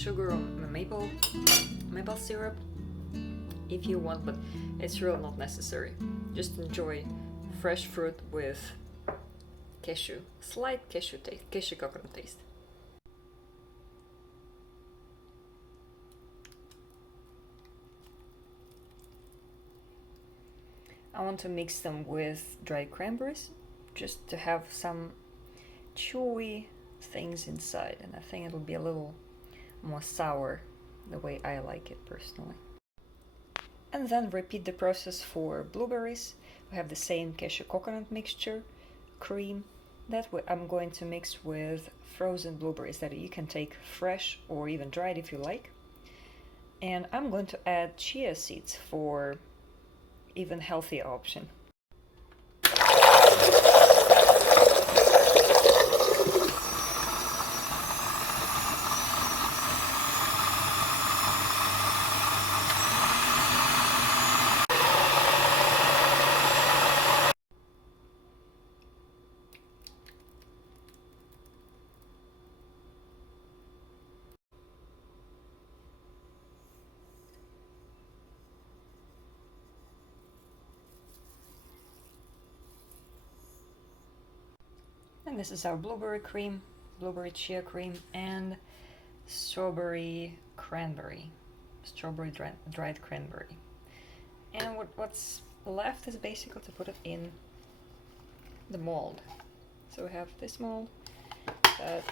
sugar or maple syrup if you want, but it's really not necessary. Just enjoy fresh fruit with slight cashew taste, cashew coconut taste. I want to mix them with dried cranberries just to have some chewy things inside, and I think it'll be a little more sour the way I like it personally. And then repeat the process for blueberries. We have the same cashew coconut mixture, cream. That I'm going to mix with frozen blueberries that you can take fresh or even dried if you like. And I'm going to add chia seeds for even healthier option. And this is our blueberry cream, blueberry chia cream, and strawberry dried cranberry. And what's left is basically to put it in the mold. So we have this mold that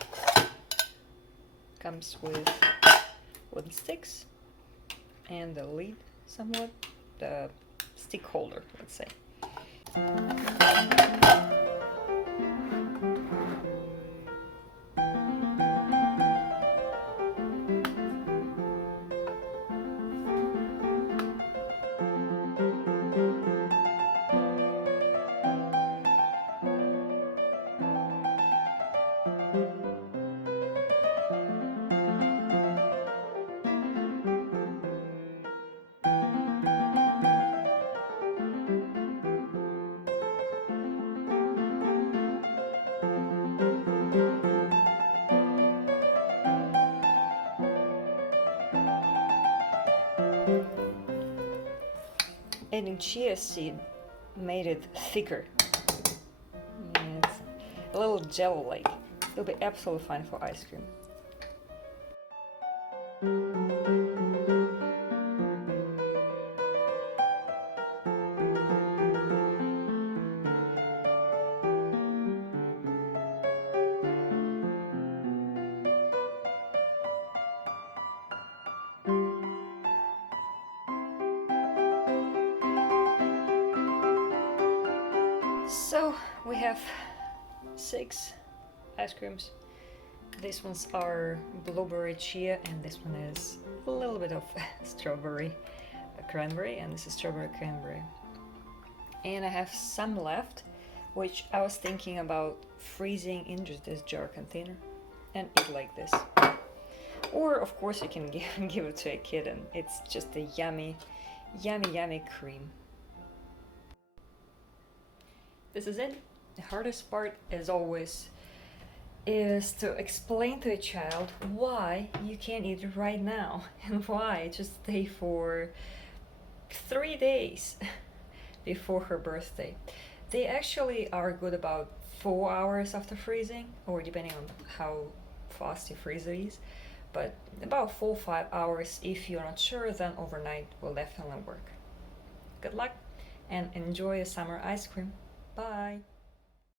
comes with wooden sticks and the lid somewhat, the stick holder, let's say. Adding chia seed made it thicker. And it's a little gel-like. It'll be absolutely fine for ice cream. So we have 6 ice creams. These ones are blueberry chia, and this one is a little bit of strawberry cranberry, and this is strawberry cranberry. And I have some left, which I was thinking about freezing in just this jar container and eat like this. Or of course you can give it to a kid, and it's just a yummy cream. This is it. The hardest part, as always, is to explain to a child why you can't eat it right now and why just stay for 3 days before her birthday. They actually are good about 4 hours after freezing, or depending on how fast your freezer is, but about 4 or 5 hours. If you're not sure, then overnight will definitely work. Good luck and enjoy your summer ice cream. Bye!